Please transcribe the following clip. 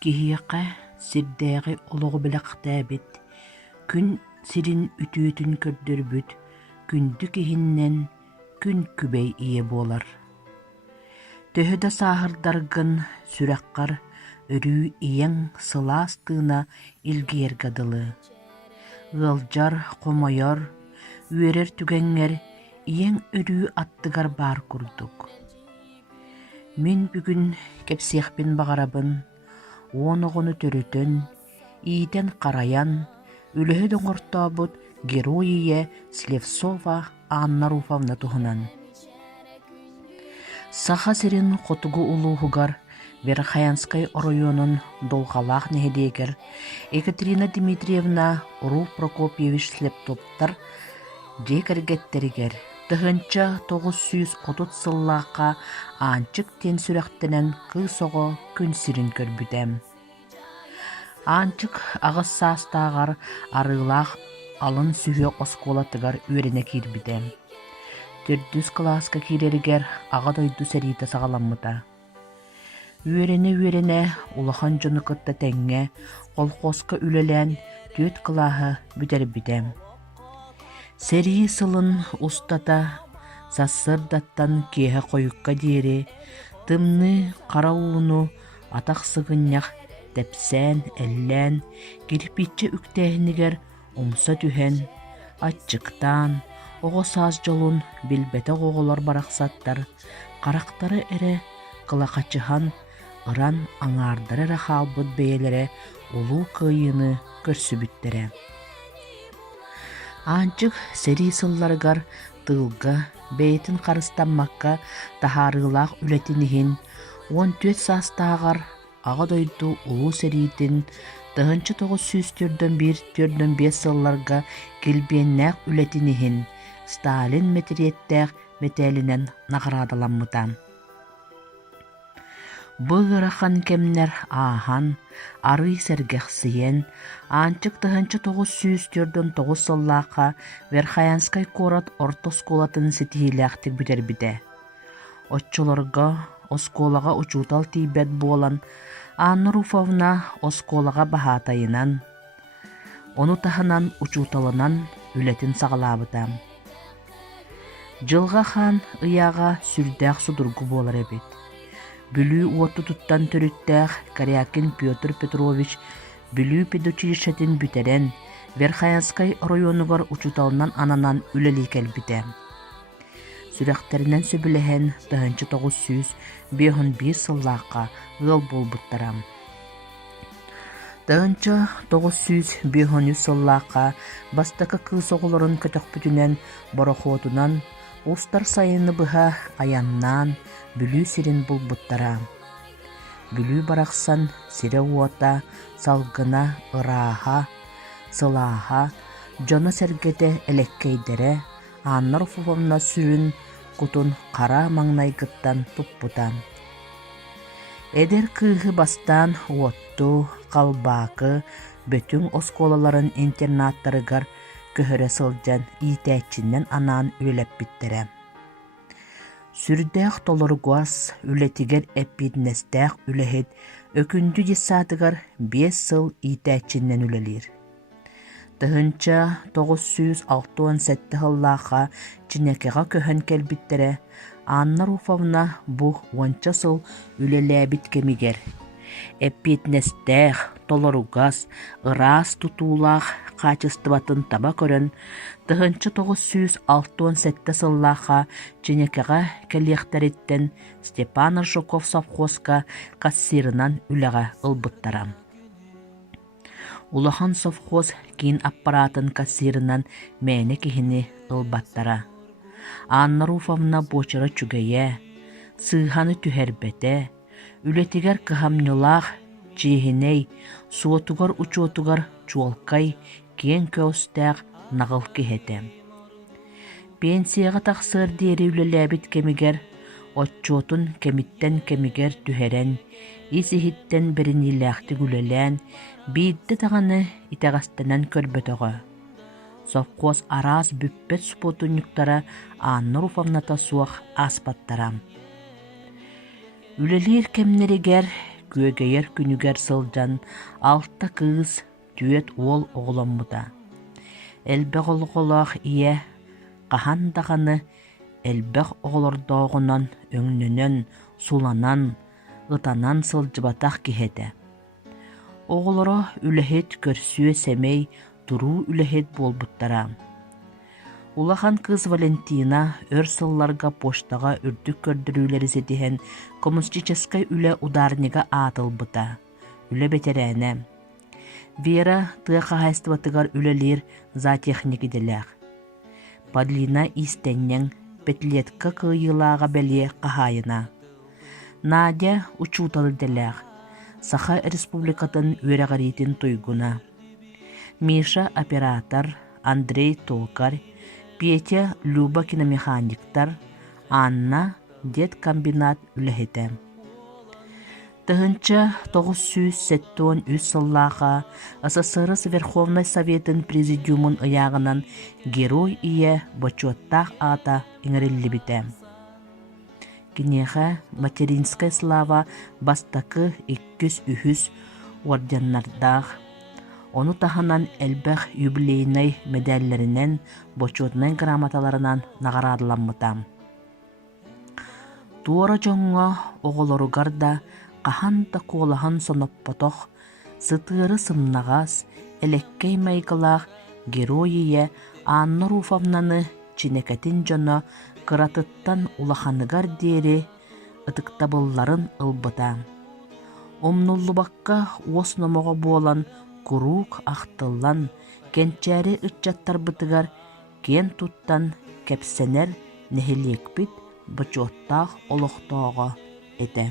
Киһиэхэ сирдээҕи олоҕу билэхтээбит, күн сирин үтүөтүн көрдөрбүт, күндү киһиннэн күн күбэй ие буолар. Төһө да сааһырдаргын сүрэххар өрүү ийэҥ сылаас тыына илгиэргадылы. Ыалдьар, хомойор, үөрэр түгэҥҥэр ийэҥ өрүү аттыгар баар курдук. Мин бүгүн кэпсиэхпин баҕарабын, уон-оҕону төрөтөн, иитэн харайан, үлөһө доҥортобут героийэ Слевцова Анна Руфовна туһунан. Саха сирин хотугу улууһугар Верхоянскай районун долгалаах нэһилиэгэр Екатерина Дмитриевна Руф Прокопьевич Слепцовтар диэкэргэттеригэр тыһынча 930 сыллаакка аанчык тен сүрэхтэнэн кыыс-оҕо күн сирин көрбүтэм. Аанчык аҕыс саастаагар арыылаах алын сүһүө оскуолатыгар үөрэнэ киирбитэм. Төрдүс класска киирэригэр аҕа дойду сэриитэ саҕаламмыта. Үөрэнэ улахан дьонукытта тэҥҥэ колхозка үлэлээн түөт кылааһы бүтэрбитэм. Сэрии сылын устата сассырдаттан киэһэ хойукка диэри, тымны хара ууну атах сыгынньах тэпсээн, эллээн, кирпиччэ үктээһинигэр умса түһэн, аччыктаан, оҕо саас дьолун билбэтэ оҕолор барахсаттар, харахтары эрэ кылахачыһан ыран аҥаардара эрэ хаалбыт бэйэлэрэ улуу кыайыыны көрсүбүттэрэ. Аанчык сэрии сылларыгар тыылга бэйэтин харыстаммакка таһаарыылаах үлэтиниһин 14 саастаагар аҕа дойду улуу сэриитин тыһынчы 941-405 сылларга килбиэннээх үлэтиниһин Сталин метриэттээх метээлинэн наҕараадаламмыта. Быырахан кэмнэр ааһан, арый сэргэхсийэн, аанчык тыһынчы 949 сыллаакка Верхоянскай куорат орто скулатын ситиһилээхтик бүтэрбитэ. Оччолорго оскуолаҕа учуутал тиийбэт буолан Анна Руфовна оскуолаҕа баһаатайынан, ону таһынан учууталынан үлэтин саҕалаабытам. Дьылга хаан ыйааҕа сүрдээх судургу буолар эбит. Бүлүү уотту туттан төрүттээх Карякин Петр Петрович бүлүү педучилищетин бүтэрэн Верхоянскай районугар учуталынан ананан үлэлии кэлбитэ. Сүрэхтеринэн сөбүлэһэн тыһынчы 905 сыллаакка ыал буолбуттарам. Тыһынчы 905 сыллаакка бастакы кыыс оҕолорун көтөхпүтүнэн борохуотунан устар сайыны быһа аяннаан бүлүү сирин булбуттара. Бүлүү барахсан сире уота, салгына, ырааха, сылааха, дьоно сэргэтэ элеккейдере Анна Руфовна сүрүн кутун хара маҥнайгыттан туппута. Эдер кыыһы бастаан уотту, халбаакы, бөтүң оскуолаларын интернаттарыгар көһөрө сылдьан иитээччиннэн анаан үлэлэппиттерэ. Сүрдээх толоргуас үлэтигэр эппитнэстээх үлэһит өкүндү диссаатыгар 5 сыл иитээччиннэн үлэлиир. Тыһынча 967 сыллаахха чинекеҕа көһөн кэлбиттерэ Анна Руфовна бу 10 сыл үлэлээбит кемигэр. Эппитнэстээх, толоругас, ыраас тутуулаах хаачыстыбатын таба көрөн тыһынчы 967 сыллаахха чинекеҕа кэлиэхтэриттэн Степан Ржаков совхозка кассирынан үлэҕэ ылбыттарам. Улахан совхоз киин аппаратын кассирынан мээнэ киһини ылбаттара. Анна Руфовна бочара чүгэйэ, сыыһаны түһэрбэтэ, үлэтигэр кыһамньылаах, чииһинэй, суотугар учуотугар чуолкай, киэн көстээх наҕыл киһэтэ. Пенсияға тахсыар диэри үлэлээбит кемигэр, отчуотун кемиттэн кемигэр түһэрэн, исиһиттэн бэринилээхтик үлэлээн, бииддэ таҕаны итэҕэстэнэн көрбөтөҕө. Совхоз араас бүппет спотунньуктара Анна Руфовната суох аспаттарам. Үлэлиир кемнеригер күөгейер күнүгер сылжан алта кыз түөт уол оголоммута. Элбэх олголоох ие кахандаханы элбэх оголордоогунан өңнөнөн, суланан, ытанан сылжыбатах киһэтэ. Оголоро үлэһит көрсүө сэмэй туруу үлэһит буолбуттара. Улахан кыз Валентина өр сылларга поштага үрдүк көрдүрүүлери сетиһэн коммунистической үлэ ударнига аатылбыта. Үлэ бетерээне. Вера тыаха хайстыбатыгар үлэлир зоотехники делэх. Подлина истеннен петлетка кыйылаага белие кахайына. Надя учуталы делэх. Саха республикатын үэрэҕэритин туйгуна. Миша оператор, Андрей токарь, Петя Люба киномеханиктар, Анна дет-комбинат үлэһитэ. Тыһынча 973 сыллааха СССР Верховный Советын Президиумун ыяҕынан герой ие бочуоттаах аата иҥэриллибитэ. Кинеха материнская слава бастакы 200 орденнардаах. Ону таханан элбэх юбилейный медальлеринен, бочуотнай грамоталарынан нагарадыламмыта. Туора жоңҥо оҕолоругар да каханта куолахан соноппотох, сытыыры сымнагас, элеккей майгылаах героие Анна Руфовнаны чинекетин жоно кыратыттан улаханыгар диэри ытыктабылларын ылбыта. Омнуллубакка уос номоҕо буолан курук ахтыллан кенчääри ытчаттарбытыгар кен туттан кэпсэнэр нэһилиэкпит бычуоттаах олохтоого эте.